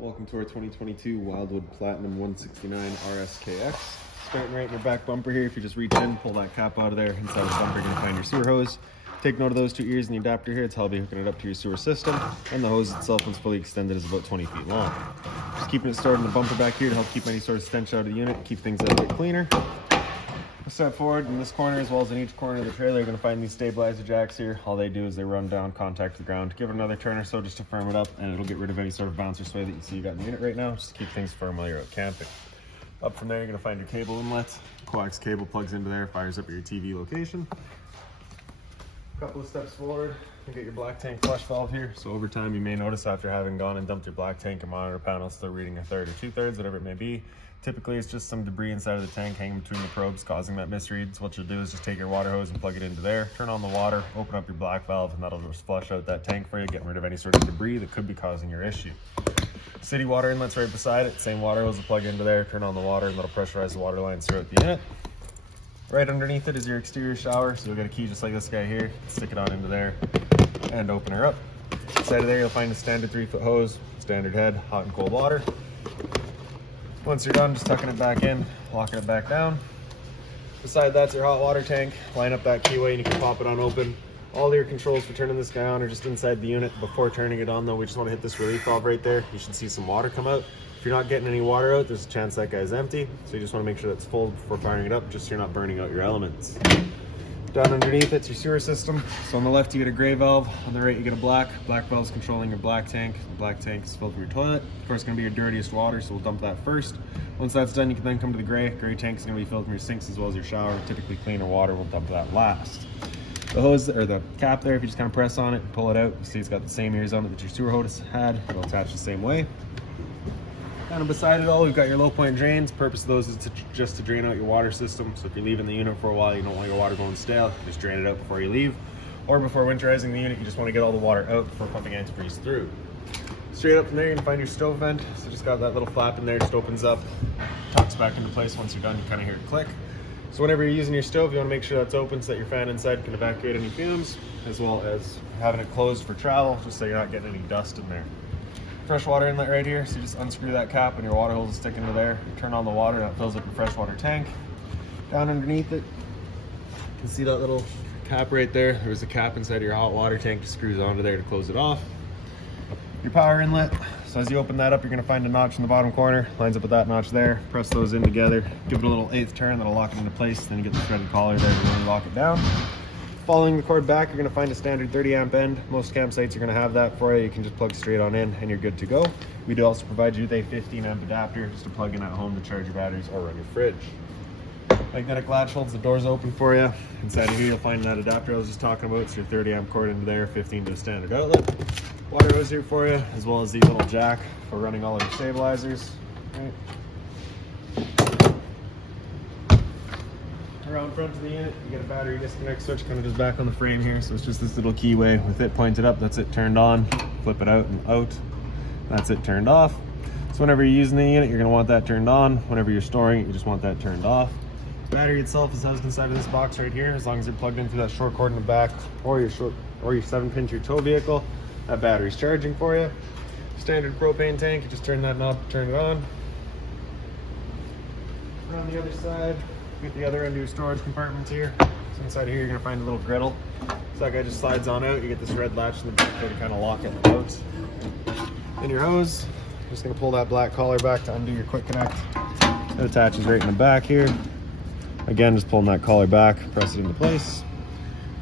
Welcome to our 2022 Wildwood Platinum 169 RSKX. Starting right in your back bumper here, if you just reach in, pull that cap out of there, inside of the bumper you're going to find your sewer hose. Take note of those two ears and the adapter here, it's how I'll be hooking it up to your sewer system. And the hose itself, once fully extended, is about 20 feet long. Just keeping it stored in the bumper back here to help keep any sort of stench out of the unit, keep things a little bit cleaner. A step forward in this corner, as well as in each corner of the trailer, you're going to find these stabilizer jacks here. All they do is they run down, contact the ground, give it another turn or so just to firm it up, and it'll get rid of any sort of bounce or sway that you see you got in the unit right now, just to keep things firm while you're out camping. Up from there, you're going to find your cable inlet. Coax cable plugs into there, fires up at your TV location. A couple of steps forward, you get your black tank flush valve here. So over time, you may notice after having gone and dumped your black tank, your monitor panel is still reading a third or two-thirds, whatever it may be. Typically, it's just some debris inside of the tank hanging between the probes causing that misread. So what you'll do is just take your water hose and plug it into there, turn on the water, open up your black valve, and that'll just flush out that tank for you, getting rid of any sort of debris that could be causing your issue. City water inlet's right beside it. Same water hose will plug into there, turn on the water, and that'll pressurize the water lines throughout the unit. Right underneath it is your exterior shower, so you'll get a key just like this guy here. Stick it on into there and open her up. Inside of there, you'll find a standard 3-foot hose, standard head, hot and cold water. Once you're done, just tucking it back in, locking it back down. Beside that's your hot water tank. Line up that keyway and you can pop it on open. All your controls for turning this guy on are just inside the unit. Before turning it on though, we just want to hit this relief valve right there. You should see some water come out. If you're not getting any water out, there's a chance that guy's empty. So you just want to make sure that's full before firing it up, just so you're not burning out your elements. Down underneath it's your sewer system. So on the left you get a gray valve, on the right you get a black. Black valve's controlling your black tank. The black tank is filled from your toilet. Of course, it's going to be your dirtiest water, so we'll dump that first. Once that's done, you can then come to the gray. Gray tank is going to be filled from your sinks as well as your shower. Typically cleaner water, we'll dump that last. The hose, or the cap there, if you just kind of press on it and pull it out, you see it's got the same ears on it that your sewer hose had. It'll attach the same way. Kind of beside it all, we've got your low point drains. The purpose of those is just to drain out your water system. So if you're leaving the unit for a while, you don't want your water going stale, just drain it out before you leave. Or before winterizing the unit, you just want to get all the water out before pumping antifreeze through. Straight up from there, you're gonna find your stove vent. So just got that little flap in there, just opens up, tucks back into place. Once you're done, you kind of hear it click. So whenever you're using your stove, you want to make sure that's open so that your fan inside can evacuate any fumes, as well as having it closed for travel, just so you're not getting any dust in there. Fresh water inlet right here, so you just unscrew that cap and your water hose will stick into there. You turn on the water, that fills up your freshwater tank. Down underneath it, you can see that little cap right there. There's a cap inside of your hot water tank, just screws onto there to close it off. Your power inlet, so as you open that up, you're going to find a notch in the bottom corner, lines up with that notch there. Press those in together, give it a little 1/8 turn, that'll lock it into place, then you get the threaded collar there to really lock it down. Following the cord back, you're going to find a standard 30 amp end. Most campsites are going to have that for you. You can just plug straight on in and you're good to go. We do also provide you with a 15 amp adapter just to plug in at home to charge your batteries or run your fridge. Magnetic latch holds the doors open for you. Inside of here you'll find that adapter I was just talking about. It's your 30 amp cord into there, 15 to a standard outlet. Water hose here for you, as well as the little jack for running all of your stabilizers. Right. Around front of the unit, you get a battery disconnect switch kind of just back on the frame here. So it's just this little keyway with it pointed up. That's it turned on. Flip it out and out. That's it turned off. So whenever you're using the unit, you're going to want that turned on. Whenever you're storing it, you just want that turned off. The battery itself is housed inside of this box right here. As long as you're plugged into that short cord in the back or your 7-pin to your tow vehicle, that battery's charging for you. Standard propane tank, you just turn that knob, turn it on. Around the other side, get the other end of your storage compartments here. So inside of here, you're gonna find a little griddle. So that guy just slides on out. You get this red latch in the back there to kind of lock it out. In your hose, you're just gonna pull that black collar back to undo your quick connect. It attaches right in the back here. Again, just pulling that collar back, press it into place.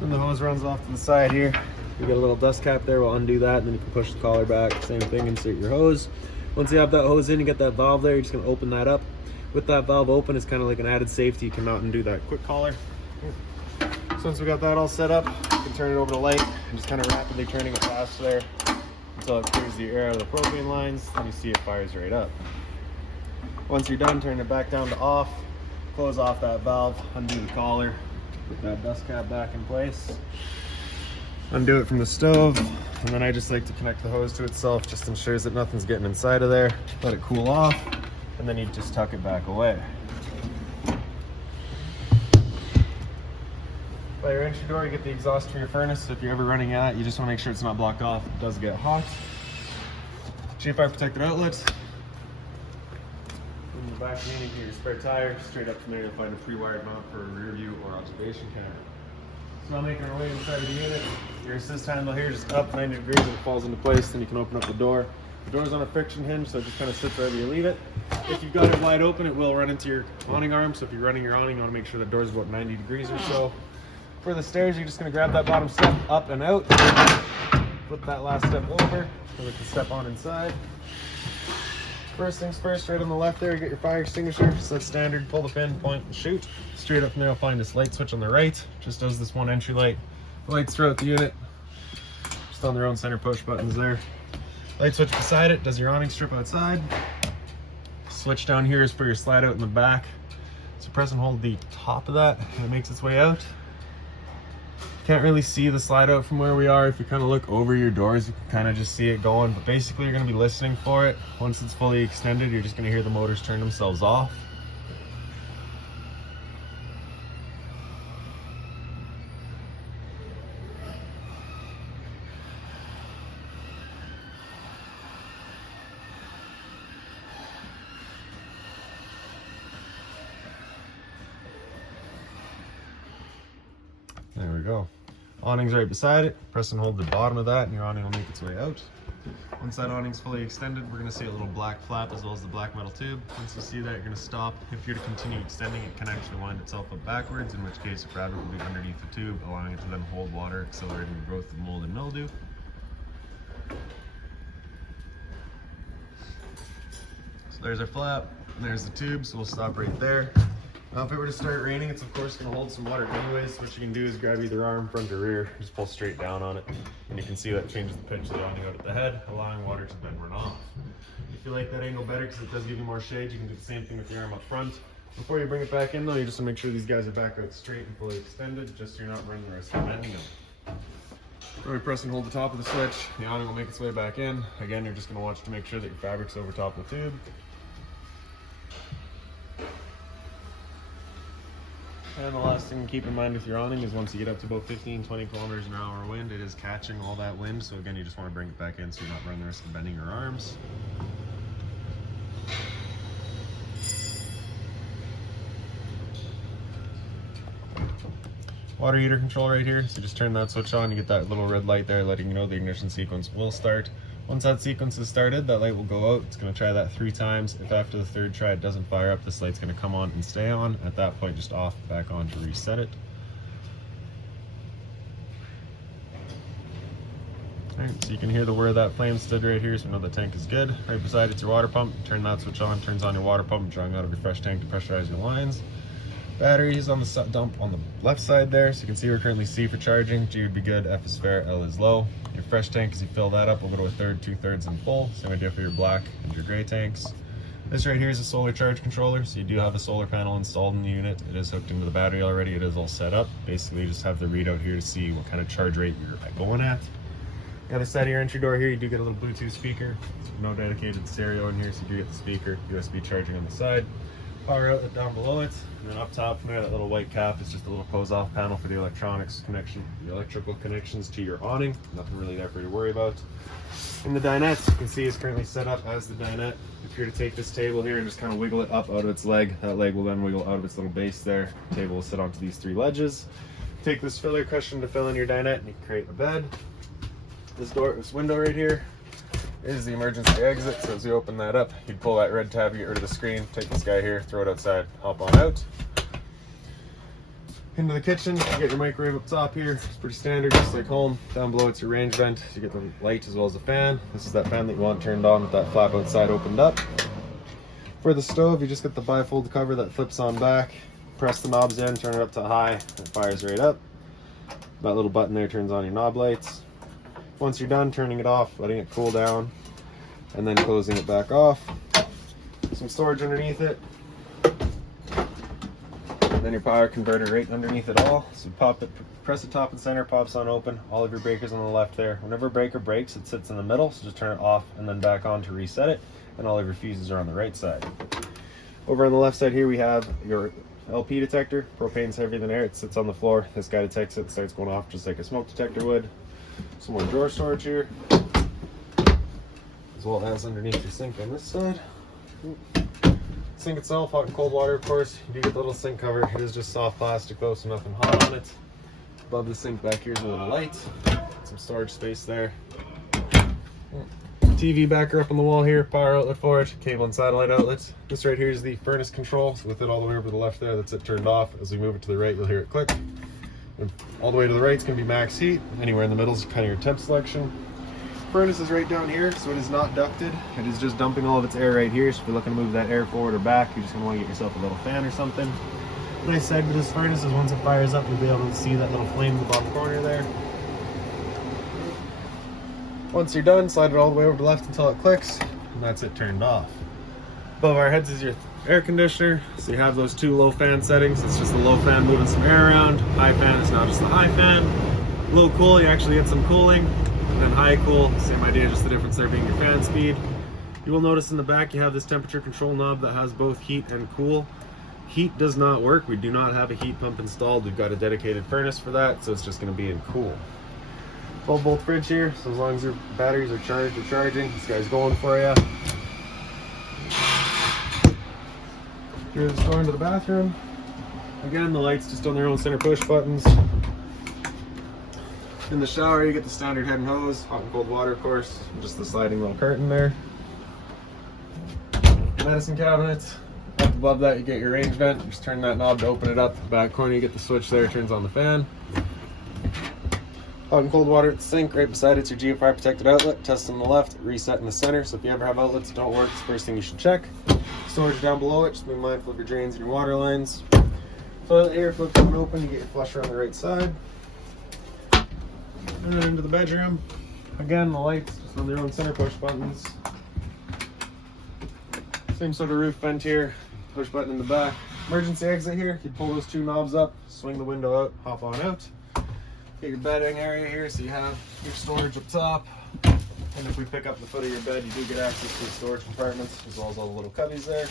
Then the hose runs off to the side here. You get a little dust cap there, we'll undo that, and then you can push the collar back. Same thing, insert your hose. Once you have that hose in, you get that valve there, you're just gonna open that up. With that valve open, it's kind of like an added safety. You cannot undo that quick collar. So once we got that all set up, you can turn it over to light and just kind of rapidly turning it fast there until it clears the air out of the propane lines. Then you see it fires right up. Once you're done, turn it back down to off. Close off that valve, undo the collar, put that dust cap back in place. Undo it from the stove, and then I just like to connect the hose to itself, just ensures that nothing's getting inside of there. Let it cool off, and then you just tuck it back away. By your entry door, you get the exhaust for your furnace. So if you're ever running that, you just want to make sure it's not blocked off. It does get hot. Chain fire protected outlets. In the back meaning your spare tire. Straight up from there you'll find a pre-wired mount for a rear view or observation camera. So now making our way inside of the unit. Your assist handle here just up 90 degrees and it falls into place. Then you can open up the door. The door's on a friction hinge, so it just kind of sits wherever you leave it. If you've got it wide open, it will run into your awning arm. So if you're running your awning, you want to make sure the door's about 90 degrees or so. For the stairs, you're just going to grab that bottom step up and out. Flip that last step over so we can step on inside. First things first, right on the left there, you get your fire extinguisher. Set standard, pull the pin, point, and shoot. Straight up from there, you'll find this light switch on the right. Just does this one entry light. Lights throughout the unit. Just on their own center push buttons there. Light switch beside it, does your awning strip outside. Switch down here is for your slide out in the back. So press and hold the top of that and it makes its way out. Can't really see the slide out from where we are. If you kind of look over your doors, you can kind of just see it going. But basically you're going to be listening for it. Once it's fully extended, you're just going to hear the motors turn themselves off. There we go. Awning's right beside it. Press and hold the bottom of that and your awning will make its way out. Once that awning's fully extended, we're going to see a little black flap as well as the black metal tube. Once you see that, you're going to stop. If you're to continue extending, it can actually wind itself up backwards, in which case a fabric will be underneath the tube, allowing it to then hold water, accelerating the growth of mold and mildew. So there's our flap, and there's the tube, so we'll stop right there. Now if it were to start raining, it's of course going to hold some water anyways. What you can do is grab either arm, front or rear, just pull straight down on it. And you can see that changes the pitch of the awning out at the head, allowing water to then run off. If you like that angle better because it does give you more shade, you can do the same thing with your arm up front. Before you bring it back in though, you just want to make sure these guys are back out straight and fully extended, just so you're not running the risk of bending them. When we press and hold the top of the switch, the awning will make its way back in. Again, you're just going to watch to make sure that your fabric's over top of the tube. And the last thing to keep in mind with your awning is once you get up to about 15-20 kilometers an hour wind, it is catching all that wind. So again, you just want to bring it back in so you're not running the risk of bending your arms. Water heater control right here. So just turn that switch on, you get that little red light there letting you know the ignition sequence will start. Once that sequence is started, that light will go out. It's going to try that 3 times. If after the 3rd try it doesn't fire up, this light's going to come on and stay on. At that point, just off, back on to reset it. Alright, so you can hear the where that flame stood right here, so we know the tank is good. Right beside it's your water pump. Turn that switch on, turns on your water pump, drawing out of your fresh tank to pressurize your lines. Batteries on the dump on the left side there, so you can see we're currently C for charging. G would be good, F is fair, L is low. Your fresh tank, as you fill that up, we'll go to a 1/3, 2/3 and full. Same idea for your black and your gray tanks. This right here is a solar charge controller, so you do have a solar panel installed in the unit. It is hooked into the battery already, it is all set up. Basically, you just have the readout here to see what kind of charge rate you're going at. The other side of your entry door here, you do get a little Bluetooth speaker. No dedicated stereo in here, so you do get the speaker, USB charging on the side. Power outlet down below it, and then up top from there, that little white cap is just a little close-off panel for the electronics connection, the electrical connections to your awning. Nothing really there for you to worry about. And the dinette, you can see, is currently set up as the dinette. If you're to take this table here and just kind of wiggle it up out of its leg, that leg will then wiggle out of its little base there. The table will sit onto these 3 ledges. Take this filler cushion to fill in your dinette, and you can create a bed. This window right here is the emergency exit, so as you open that up, you'd pull that red tab, get rid of the screen, take this guy here, throw it outside, hop on out. Into the kitchen, you get your microwave up top here. It's pretty standard, just like home. Down below it's your range vent, so you get the light as well as the fan. This is that fan that you want turned on with that flap outside opened up. For the stove, you just get the bifold cover that flips on back. Press the knobs in, turn it up to high, it fires right up. That little button there turns on your knob lights. Once you're done turning it off, letting it cool down, and then closing it back off. Some storage underneath it. Then your power converter right underneath it all. So you pop it, press the top and center, pops on open. All of your breakers on the left there. Whenever a breaker breaks, it sits in the middle, so just turn it off and then back on to reset it. And all of your fuses are on the right side. Over on the left side here, we have your LP detector. Propane's heavier than air, it sits on the floor. This guy detects it, starts going off just like a smoke detector would. Some more drawer storage here, as well as underneath your sink on this side. Sink itself, hot and cold water, of course. You do get the little sink cover. It is just soft plastic though, so nothing hot on it. Above the sink back here is a little light. Some storage space there. TV backer up on the wall here, power outlet for it, cable and satellite outlets. This right here is the furnace control, so with it all the way over to the left there, that's it turned off. As we move it to the right, you'll hear it click. And all the way to the right is going to be max heat. Anywhere in the middle is kind of your temp selection. Furnace is right down here, so it is not ducted. It is just dumping all of its air right here. So if you're looking to move that air forward or back, you're just going to want to get yourself a little fan or something. Nice side to this furnace is once it fires up, you'll be able to see that little flame in the bottom corner there. Once you're done, slide it all the way over to the left until it clicks, and that's it turned off. Above our heads is your air conditioner. So you have those two low fan settings. It's just the low fan moving some air around. High fan is now just the high fan. Low cool, you actually get some cooling. And then high cool, same idea, just the difference there being your fan speed. You will notice in the back you have this temperature control knob that has both heat and cool. Heat does not work. We do not have a heat pump installed. We've got a dedicated furnace for that, so it's just going to be in cool. 12-volt fridge here, so as long as your batteries are charged or charging, this guy's going for you. Here's the door into the bathroom. Again, the lights just on their own center push buttons. In the shower, you get the standard head and hose, hot and cold water, of course, and just the sliding little curtain there. Medicine cabinet. Up above that, you get your range vent. Just turn that knob to open it up. Back corner, you get the switch there, turns on the fan. Hot and cold water at the sink. Right beside it's your GFI protected outlet. Test on the left, reset in the center. So if you ever have outlets that don't work, it's the first thing you should check. Storage down below it. Just be mindful of your drains and your water lines. Toilet here, flip coming open. You get your flusher on the right side. And then into the bedroom. Again, the lights just on their own center push buttons. Same sort of roof vent here. Push button in the back. Emergency exit here. You pull those two knobs up, swing the window out, hop on out. Get your bedding area here, so you have your storage up top. And if we pick up the foot of your bed, you do get access to the storage compartments, as well as all the little cubbies there.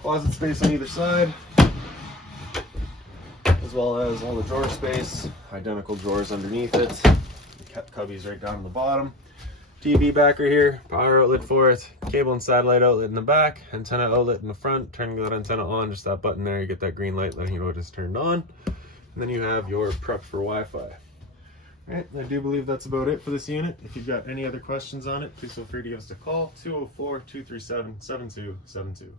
Closet space on either side, as well as all the drawer space, identical drawers underneath it. Cubbies right down on the bottom. TV backer here, power outlet for it, cable and satellite outlet in the back, antenna outlet in the front. Turning that antenna on, just that button there, you get that green light letting you know it is turned on. And then you have your prep for Wi-Fi. All right, I do believe that's about it for this unit. If you've got any other questions on it, please feel free to give us a call, 204-237-7272.